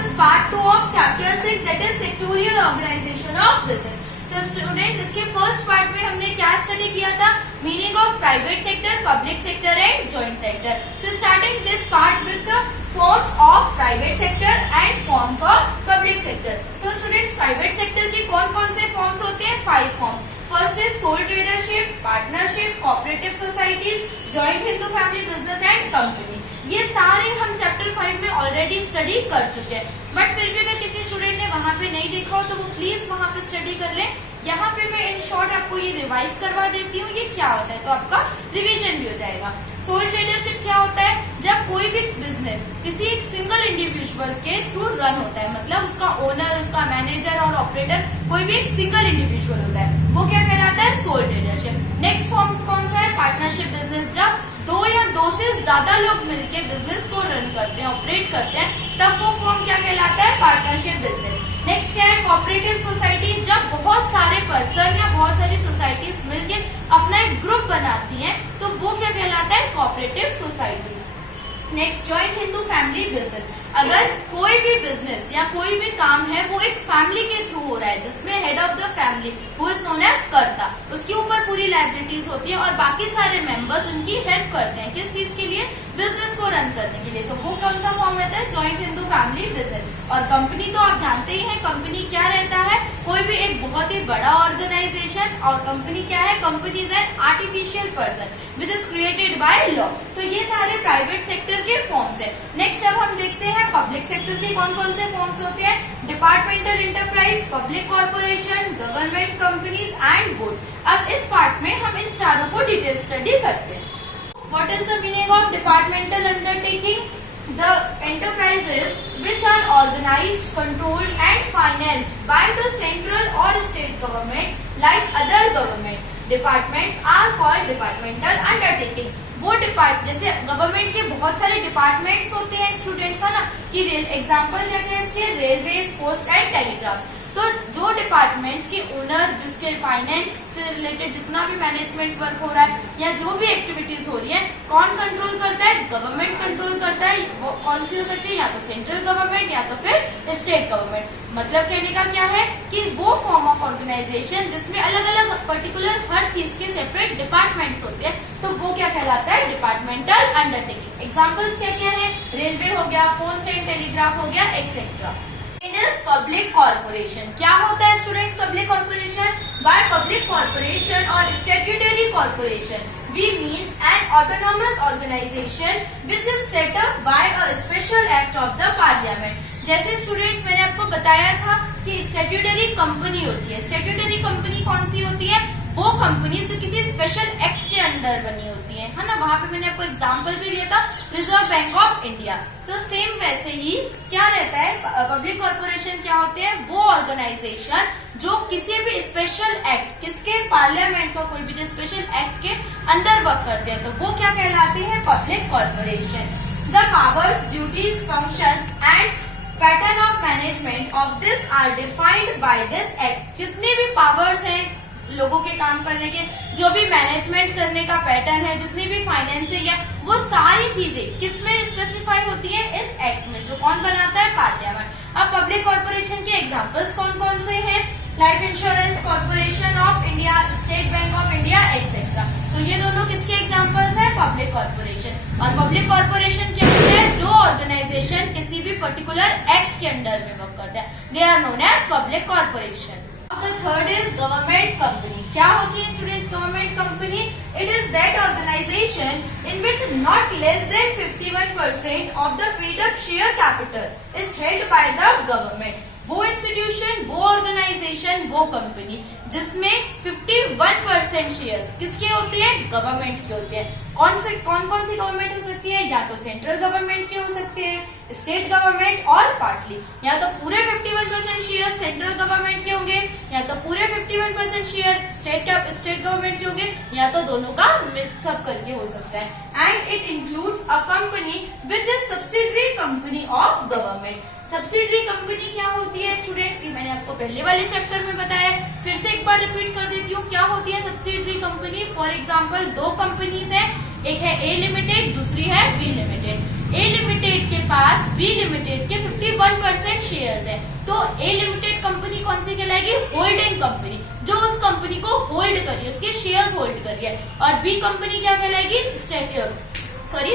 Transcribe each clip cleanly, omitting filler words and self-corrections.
is part 2 of chapter 6, that is sectorial organization of business. So students, इसके first part में हमने क्या study किया था? Meaning of private sector, public sector and joint sector. So starting this part with the forms of private sector and forms of public sector. So students, private sector की कौन कौन से forms होते हैं? 5 forms. First is sole tradership, partnership, cooperative societies, joint Hindu family business and company. ये सारे हम chapter 5 में ऑलरेडी स्टडी कर चुके हैं, बट फिर भी अगर किसी स्टूडेंट ने वहां पे नहीं देखा हो तो वो प्लीज वहां पे स्टडी कर ले. यहाँ पे मैं इन शॉर्ट आपको ये रिवाइज करवा देती हूँ ये क्या होता है, तो आपका रिवीजन भी हो जाएगा. सोल ट्रेडरशिप क्या होता है? जब कोई भी बिजनेस किसी एक सिंगल इंडिविजुअल के थ्रू रन होता है, मतलब उसका ओनर, उसका मैनेजर और ऑपरेटर कोई भी एक सिंगल इंडिविजुअल होता है, वो क्या कहलाता है? Soul tradership. नेक्स्ट फॉर्म कौन सा है? Partnership business. जब 2 या 2 से ज्यादा लोग मिलकर बिजनेस को रन करते हैं, ऑपरेट करते हैं, तब वो फॉर्म क्या कहलाता है? Partnership business. नेक्स्ट क्या है? Cooperative society. जब बहुत सारे पर्सन या बहुत सारी सोसाइटीज मिलकर अपना एक ग्रुप बनाती हैं, तो वो क्या कहलाता है? Cooperative societies. Next, joint Hindu family business. अगर कोई भी बिजनेस या कोई भी काम है वो एक फैमिली के थ्रू हो रहा है, जिसमें head of the family who is known as karta, उसके ऊपर पूरी लायबिलिटीज होती है और बाकी सारे मेंबर्स उनकी हेल्प करते हैं. किस चीज के लिए? बिजनेस को रन करने के लिए. तो वो कौन सा फॉर्म रहता है? Joint Hindu family business. और कंपनी तो आप जानते ही हैं, कंपनी क्या रहता है? कोई भी एक बहुत ही बड़ा ऑर्गेनाइजेशन. और कंपनी क्या है? Company is an artificial person which is created by law. So ये सारे प्राइवेट सेक्टर के फॉर्म्स है. नेक्स्ट अब हम देखते हैं पब्लिक सेक्टर के कौन कौन से फॉर्म्स होते हैं. Departmental enterprise, public corporation, government companies and board. अब इस पार्ट में हम इन चारों को डिटेल स्टडी करते हैं. What is the meaning of departmental undertaking? The enterprises which are organized, controlled and financed by the central or state government like other government departments are called departmental undertaking. वो depart, जैसे government के बहुत सारे departments होते हैं students, है ना, कि रेल एग्जाम्पल क्या है इसके? Railway, post and telegraph. तो जो डिपार्टमेंट्स के ओनर, जिसके फाइनेंस से रिलेटेड जितना भी मैनेजमेंट वर्क हो रहा है या जो भी एक्टिविटीज हो रही है, कौन कंट्रोल करता है? गवर्नमेंट कंट्रोल करता है. वो कौन सी हो सकती है? या तो सेंट्रल गवर्नमेंट या तो फिर स्टेट गवर्नमेंट. मतलब कहने का क्या है कि वो फॉर्म ऑफ ऑर्गेनाइजेशन जिसमें अलग अलग पर्टिकुलर हर चीज के सेपरेट डिपार्टमेंट्स होते हैं, तो वो क्या कहलाता है? Departmental undertaking. एग्जाम्पल्स क्या क्या है? रेलवे हो गया, पोस्ट एंड टेलीग्राफ हो गया, एक्सेट्रा. Public corporation. क्या होता है students public corporation? By public corporation और statutory corporation we mean an autonomous organization which is set up by a special act of the parliament. जैसे students मैंने आपको बताया था कि स्टैट्यूटरी कंपनी होती है. स्टैट्यूटरी कंपनी कौन सी होती है? वो कंपनी जो किसी स्पेशल एक्ट के अंडर बनी होती है ना. वहां पे मैंने आपको एग्जांपल भी दिया था, रिजर्व बैंक ऑफ इंडिया. तो सेम वैसे ही क्या रहता है? पब्लिक कॉर्पोरेशन क्या होते हैं? वो ऑर्गेनाइजेशन जो किसी भी स्पेशल एक्ट, किसके? पार्लियामेंट का कोई भी जो स्पेशल एक्ट के अंदर वर्क करते हैं, तो वो क्या कहलाते हैं? Public corporation. The powers, duties, functions and pattern of management of this are defined by this act. जितने भी पावर्स हैं लोगों के काम करने के, जो भी मैनेजमेंट करने का पैटर्न है, जितनी भी फाइनेंसिंग है, वो सारी चीजें किसमें स्पेसिफाई होती है? इस एक्ट में, जो कौन बनाता है? पार्लियामेंट. अब पब्लिक कॉर्पोरेशन के एग्जांपल्स कौन कौन से हैं? Life insurance corporation of India, state bank of India, etcetera. तो ये दोनों किसके एग्जांपल्स हैं? Public corporation. और पब्लिक कॉर्पोरेशन क्या होता है? जो ऑर्गेनाइजेशन किसी भी पर्टिकुलर एक्ट के अंडर में वर्क करता है, they are known as public corporation. The third is government company. क्या होती है students government company? It is that organization in which not less than 51% of the paid up share capital is held by the government. वो institution, वो organisation, वो company जिसमें 51% shares किसके होते हैं? गवर्नमेंट के होते हैं. कौन कौन सी गवर्नमेंट हो सकती है? या तो सेंट्रल गवर्नमेंट के हो सकते हैं, स्टेट गवर्नमेंट और पार्टली. या तो पूरे 51% शेयर सेंट्रल गवर्नमेंट के होंगे, या तो पूरे 51% शेयर स्टेट गवर्नमेंट के होंगे, या तो दोनों का मिक्सअप करके हो सकता है. And it includes a company which is subsidiary company of government. Subsidiary company क्या होती है स्टूडेंट्स? ये मैंने आपको पहले वाले चैप्टर में बताया, फिर से एक बार रिपीट कर देती हूँ. क्या होती है subsidiary company? For example 2 companies है, एक है ए लिमिटेड, दूसरी है बी लिमिटेड. ए लिमिटेड के पास बी लिमिटेड के 51% तो ए लिमिटेड कंपनी कौन सी कहलाएगी? होल्डिंग कंपनी, जो उस कंपनी को होल्ड करिए, उसके शेयर्स होल्ड करिए। और बी कंपनी क्या कहलाएगी?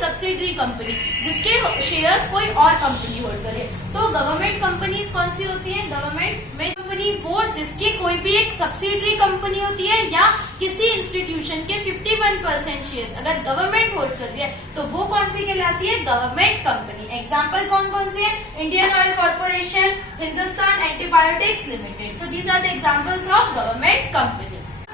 सब्सिडरी कंपनी, जिसके शेयर्स कोई और कंपनी होल्ड करे। तो गवर्नमेंट कंपनीज कौन सी होती है? गवर्नमेंट में कंपनी वो जिसकी कोई भी एक सब्सिडरी कंपनी होती है या किसी इंस्टीट्यूशन के 51% शेयर्स अगर गवर्नमेंट होल्ड कर रही है तो वो कौन सी कहलाती है? Government company. एग्जाम्पल कौन कौन सी है? Indian oil corporation, Hindustan antibiotics limited. So these are the examples of government company.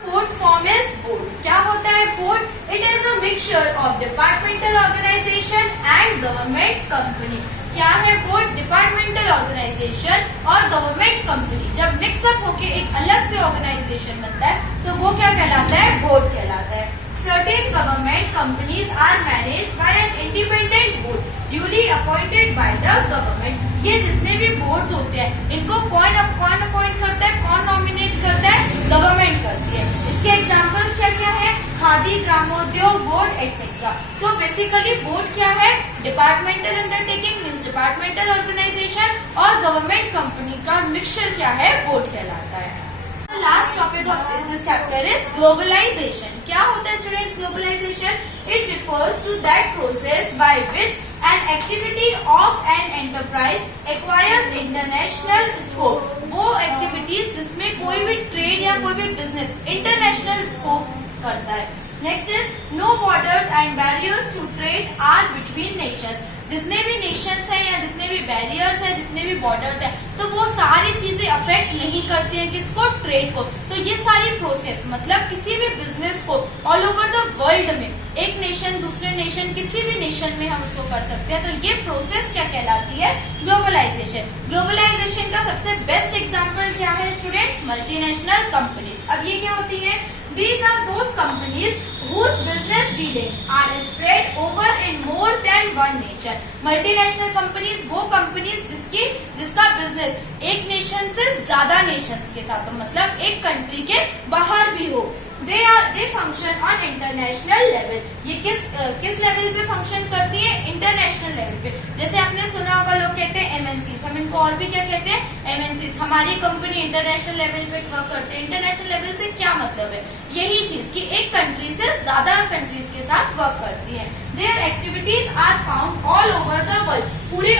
Fourth form is board. क्या होता है board? It is a mixture of departmental organisation and government company. क्या है board? Departmental organisation और government company जब mix up होके एक अलग से ऑर्गेनाइजेशन बनता है तो वो क्या कहलाता है? बोर्ड कहलाता है। Certain government companies are managed by an independent board duly appointed by the government। ये जितने भी बोर्ड्स होते हैं इनको कौन अपॉइंट करता है? कौन नॉमिनेट करता है? गवर्नमेंट करती है। इसके एग्जांपल्स क्या क्या है? Khadi Gramodyog board etcetera. So basically board क्या है? Departmental undertaking means departmental organisation और गवर्नमेंट कंपनी का मिक्सचर क्या है? बोर्ड कहलाता है। Last topic of this chapter is globalisation. क्या होता है students globalisation? It refers to that process by which an activity of an enterprise acquires international scope. वो एक्टिविटीज जिसमें कोई भी ट्रेड या कोई भी बिजनेस इंटरनेशनल स्कोप करता है। Next is no borders and barriers to trade are between nations. जितने भी नेशंस हैं या जितने भी बैरियर्स हैं, जितने भी बॉर्डर्स हैं, तो वो सारी चीजें अफेक्ट नहीं करती हैं किसको? ट्रेड को। तो ये सारी प्रोसेस मतलब किसी भी बिजनेस को ऑल ओवर द वर्ल्ड में एक नेशन दूसरे नेशन किसी भी नेशन में हम उसको कर सकते हैं। तो ये प्रोसेस क्या कहलाती है? ग्लोबलाइजेशन। ग्लोबलाइजेशन का सबसे बेस्ट एग्जाम्पल क्या है स्टूडेंट्स? Multinational companies. अब ये क्या होती है? These are those companies whose business dealings are spread over in more than one nation। Multinational companies वो कंपनीज जिसका बिजनेस एक नेशन से ज्यादा नेशंस के साथ हो, मतलब एक कंट्री के बाहर भी हो। दे फंक्शन ऑन इंटरनेशनल लेवल। ये किस लेवल पे फंक्शन करती है? इंटरनेशनल लेवल पे। जैसे आपने सुना होगा लोग कहते हैं एमएनसीज, हम इनको और भी क्या कहते हैं? एमएनसीज। हमारी कंपनी इंटरनेशनल लेवल पे वर्क करते हैं। इंटरनेशनल लेवल से क्या मतलब है? यही चीज कि एक कंट्री से ज्यादा कंट्रीज के साथ वर्क करती है। Their activities are found all over the world. पूरे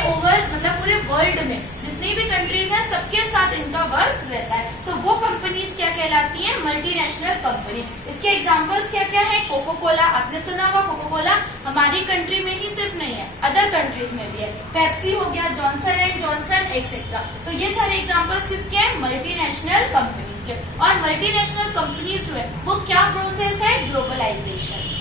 वर्ल्ड में जितनी भी कंट्रीज हैं सबके साथ इनका वर्क रहता है। तो वो कंपनीज क्या कहलाती हैं? Multinational company. इसके एग्जांपल्स क्या क्या है? कोको कोला, आपने सुना होगा कोको कोला हमारी कंट्री में ही सिर्फ नहीं है, अदर कंट्रीज में भी है। पेप्सी हो गया, जॉनसन एंड जॉनसन एक्सेट्रा। तो ये सारे एग्जांपल्स किसके हैं? मल्टीनेशनल कंपनीज के। और मल्टीनेशनल कंपनीज जो है वो क्या प्रोसेस है? Globalisation.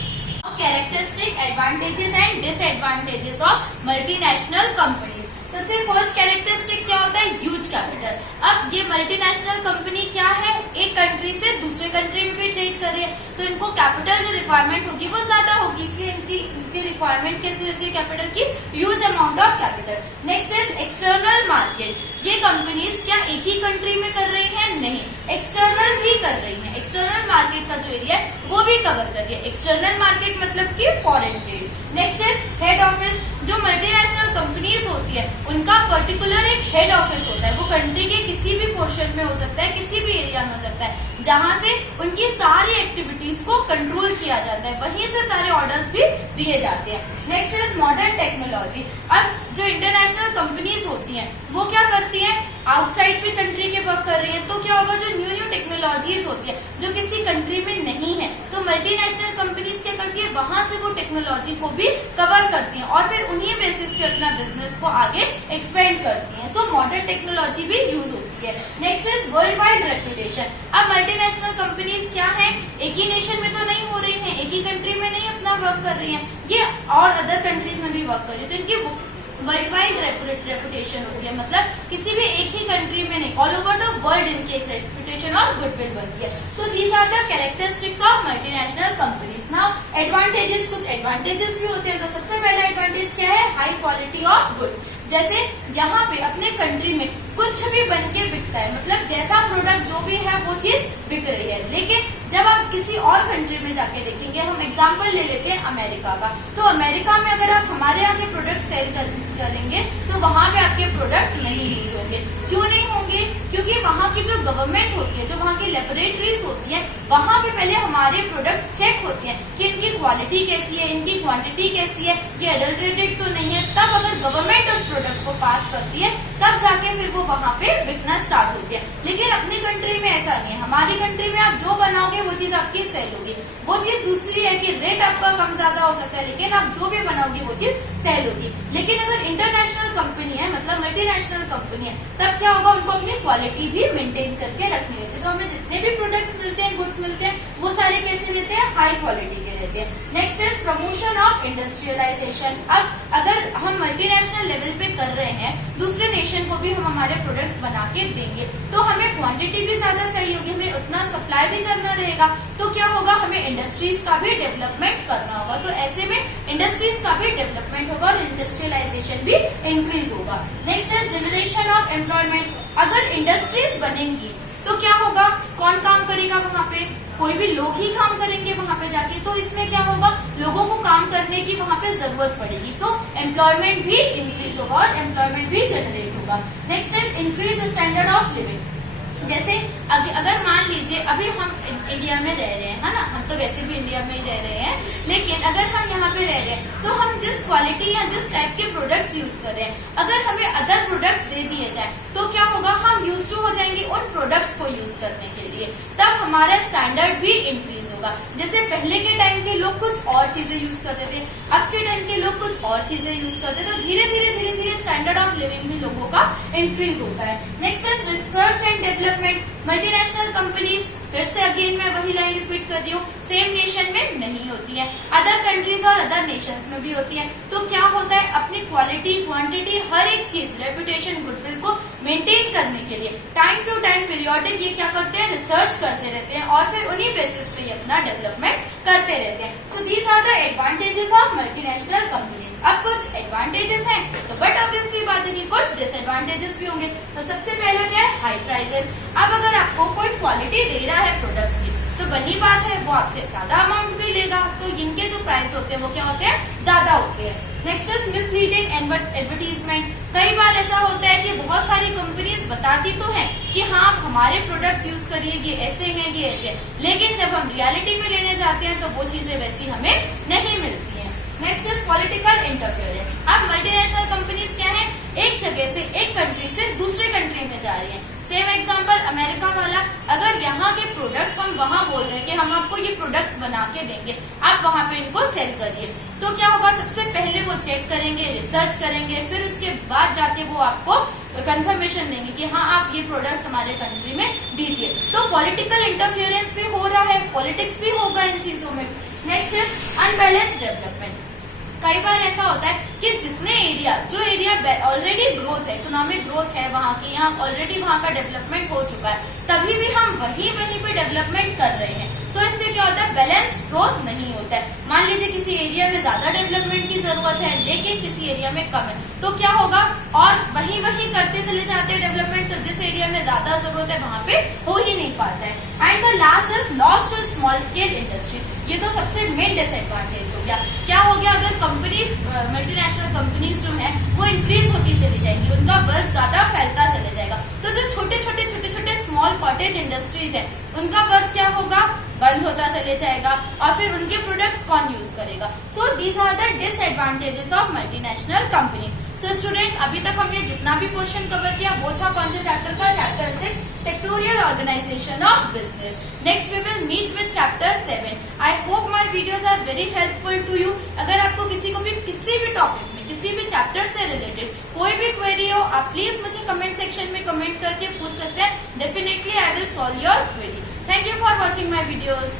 Characteristic, advantages and disadvantages of multinational companies. सबसे फर्स्ट कैरेक्टरिस्टिक क्या होता है? Huge capital. अब ये मल्टीनेशनल कंपनी क्या है? एक कंट्री से दूसरे कंट्री में भी ट्रेड कर रही है तो इनको कैपिटल जो रिक्वायरमेंट होगी वो ज्यादा होगी, इसलिए इनकी रिक्वायरमेंट कैसी रहती है कैपिटल की? Huge amount of capital. Next is external market. ये कंपनीज क्या एक ही कंट्री में कर रही है? नहीं, एक्सटर्नल भी कर रही है। एक्सटर्नल मार्केट का जो एरिया है वो भी कवर कर रही है। एक्सटर्नल मार्केट मतलब कि foreign trade. Next is head office. जो मल्टीनेशनल कंपनीज होती है उनका पर्टिकुलर एक हेड ऑफिस होता है। वो कंट्री के किसी भी पोर्शन में हो सकता है, किसी भी एरिया में हो सकता है, जहां से उनकी सारी एक्टिविटीज को कंट्रोल किया जाता है, वहीं से सारे ऑर्डर्स भी दिए जाते हैं। Next is modern technology. अब जो इंटरनेशनल कंपनीज होती हैं वो क्या करती हैं? आउटसाइड भी कंट्री के वर्क कर रही है तो क्या होगा? जो न्यू टेक्नोलॉजीज होती है जो किसी कंट्री में नहीं है तो मल्टीनेशनल कंपनीज क्या करती है? वहां से वो टेक्नोलॉजी को भी कवर करती हैं और फिर उन्हीं बेसिस पे अपना बिजनेस को आगे एक्सपेंड करती हैं। सो मॉडर्न टेक्नोलॉजी भी यूज होती है। Next is world wide reputation. अब मल्टीनेशनल कंपनीज क्या है? एक ही नेशन में तो नहीं हो रही है, एक ही कंट्री में नहीं अपना वर्क कर रही है, ये और अदर कंट्रीज में भी वर्क कर रही है। तो इनकी वर्ल्ड वाइड रेपुटेशन होती है, मतलब किसी भी एक ही कंट्री में नहीं, ऑल ओवर द वर्ल्ड इनकी एक रेपुटेशन और गुडविल बनती है। So these are the characteristics of multinational companies. Now advantages, कुछ एडवांटेजेस भी होते हैं। तो सबसे पहला एडवांटेज क्या है? High quality of goods. जैसे यहाँ पे अपने कंट्री में कुछ भी बन के बिकता है, मतलब जैसा प्रोडक्ट जो भी है वो चीज बिक रही है। लेकिन जब आप किसी और कंट्री में जाके देखेंगे, हम एग्जांपल ले लेते हैं अमेरिका का, तो अमेरिका में अगर आप हमारे यहाँ के प्रोडक्ट सेल करेंगे तो वहां पे आपके प्रोडक्ट्स नहीं यूज होंगे। होंगे। क्यों नहीं होंगे? क्योंकि वहाँ की जो गवर्नमेंट होती है, जो वहाँ की लेबोरेटरीज होती है, वहाँ पे पहले हमारे प्रोडक्ट्स चेक होते हैं कि इनकी क्वालिटी कैसी है, इनकी क्वांटिटी कैसी है, ये एडल्ट्रेटेड तो नहीं है। तब अगर गवर्नमेंट उस प्रोडक्ट को पास करती है तब जाके फिर वो वहाँ पे बिकना स्टार्ट होती है। लेकिन अपनी कंट्री में ऐसा नहीं है। हमारी कंट्री में आप जो बनाओगे वो चीज आपकी सेल होगी। वो चीज दूसरी है कि रेट आपका कम ज्यादा हो सकता है, लेकिन आप जो भी बनाओगे वो चीज सेल होगी। लेकिन अगर इंटरनेशनल कंपनी है, मतलब मल्टीनेशनल कंपनी है, तब क्या होगा, उनको अपनी क्वालिटी भी मेंटेन करके रखनी रहती है। तो हमें जितने भी प्रोडक्ट्स मिलते हैं, गुड्स मिलते हैं, वो सारे कैसे रहते हैं, हाई क्वालिटी के रहते हैं। Next is promotion of industrialisation. अब अगर हम मल्टीनेशनल लेवल पे कर रहे हैं, दूसरे नेशन को भी हम हमारे प्रोडक्ट्स बना के देंगे, तो हमें क्वांटिटी भी ज्यादा चाहिए होगी, हमें उतना सप्लाई भी करना रहेगा। तो क्या होगा, हमें इंडस्ट्रीज का भी डेवलपमेंट करना होगा। तो ऐसे में इंडस्ट्रीज का भी डेवलपमेंट होगा और इंडस्ट्रियलाइजेशन भी इंक्रीज होगा। Next is generation of employment. अगर इंडस्ट्रीज बनेंगी तो क्या होगा, कौन काम करेगा वहाँ पे, कोई भी लोग ही काम करेंगे वहाँ पे जाके। तो इसमें क्या होगा, लोगों को काम करने की वहाँ पे जरूरत पड़ेगी, तो एम्प्लॉयमेंट भी इंक्रीज होगा और एम्प्लॉयमेंट भी जनरेट होगा। Next is increase standard of living. जैसे अगर मान लीजिए अभी हम इंडिया में रह रहे हैं, है ना, हम तो वैसे भी इंडिया में ही रह रहे हैं, लेकिन अगर हम यहाँ पे रह रहे हैं तो हम जिस क्वालिटी या जिस टाइप के प्रोडक्ट्स यूज कर रहे हैं, अगर हमें अदर प्रोडक्ट्स दे दिए जाए तो क्या होगा, हम यूज टू हो जाएंगे उन प्रोडक्ट्स को यूज करने के लिए। तब हमारा स्टैंडर्ड भी इंक्रीज होगा। जैसे पहले के टाइम के लोग कुछ और चीजें यूज करते थे, अब के टाइम के लोग कुछ और चीजें यूज करते थे, तो धीरे धीरे स्टैंडर्ड ऑफ लिविंग भी लोगों का इंक्रीज होता है। Next is research and development. Multinational companies, फिर से अगेन मैं वही लाइन रिपीट कर रही हूँ, सेम नेशन में नहीं होती है, अदर कंट्रीज और अदर नेशंस में भी होती है। तो क्या होता है, अपनी क्वालिटी, क्वांटिटी, हर एक चीज, रेपुटेशन, गुडविल को मेंटेन करने के लिए टाइम टू टाइम पीरियोडिक ये क्या करते हैं, रिसर्च करते रहते हैं और फिर उन्हीं बेसिस पे अपना डेवलपमेंट करते रहते हैं। So these are the advantages of multinational companies. अब कुछ एडवांटेजेस हैं तो बट ऑब्वियसली बात है कि कुछ डिसएडवांटेजेस भी होंगे। तो सबसे पहला क्या है, हाई प्राइसेस। अब अगर आपको कोई क्वालिटी दे रहा है प्रोडक्ट्स की, तो बनी बात है वो आपसे ज्यादा अमाउंट भी लेगा, तो इनके जो प्राइस होते हैं वो क्या होते हैं, ज्यादा होते हैं। Next is misleading advertisement. कई बार ऐसा होता है कि बहुत सारी कंपनीज बताती तो हैं कि हाँ आप हमारे प्रोडक्ट्स यूज करिए, ये ऐसे हैं, ये ऐसे हैं, लेकिन जब हम रियलिटी में लेने जाते हैं तो वो चीजें वैसी हमें नहीं मिलती हैं। Next is political interference. अब मल्टीनेशनल कंपनीज क्या है, एक जगह से, एक कंट्री से दूसरे कंट्री में जा रही है। सेम एग्जांपल अमेरिका वाला, अगर यहाँ के प्रोडक्ट्स हम वहाँ बोल रहे हैं कि हम आपको ये प्रोडक्ट्स बना के देंगे, आप वहाँ पे इनको सेल करिए, तो क्या होगा, सबसे पहले वो चेक करेंगे, रिसर्च करेंगे, फिर उसके बाद जाके वो आपको कंफर्मेशन देंगे कि हाँ आप ये प्रोडक्ट्स हमारे कंट्री में दीजिए। तो पॉलिटिकल इंटरफेरेंस भी हो रहा है, पॉलिटिक्स भी होगा इन चीजों में। Next is unbalance development. कई बार ऐसा होता है कि जितने एरिया, जो एरिया ऑलरेडी ग्रोथ है, इकोनॉमिक ग्रोथ है वहाँ की, यहाँ ऑलरेडी वहाँ का डेवलपमेंट हो चुका है, तभी भी हम वहीं पे डेवलपमेंट कर रहे हैं, तो इससे क्या होता है, बैलेंस्ड ग्रोथ नहीं होता है। मान लीजिए किसी एरिया में ज्यादा डेवलपमेंट की जरूरत है लेकिन किसी एरिया में कम है, तो क्या होगा, और वही करते चले जाते हैं डेवलपमेंट, तो जिस एरिया में ज्यादा जरूरत है वहाँ पे हो ही नहीं पाता है। And the last is loss to small scale industry. ये तो सबसे मेन डिसएडवांटेज हो गया। क्या हो गया, अगर कंपनीज, मल्टीनेशनल कंपनीज जो है वो इंक्रीज होती चली जाएंगी, उनका वर्क ज्यादा फैलता चले जाएगा, तो जो छोटे छोटे स्मॉल कॉटेज इंडस्ट्रीज है उनका वर्क क्या होगा, बंद होता चले जाएगा और फिर उनके प्रोडक्ट्स कौन यूज करेगा। So these are the disadvantages of multinational companies. So students, अभी तक हमने जितना भी पोर्शन कवर किया वो था कौन से चैप्टर का, chapter 6 sectoral organisation of business. Next we will meet with chapter 7। I hope my videos are very helpful to you. अगर आपको किसी को भी किसी भी टॉपिक में, किसी भी चैप्टर से रिलेटेड कोई भी क्वेरी हो, आप प्लीज मुझे कमेंट सेक्शन में कमेंट करके पूछ सकते हैं। Definitely I will solve your query. Thank you for watching my videos.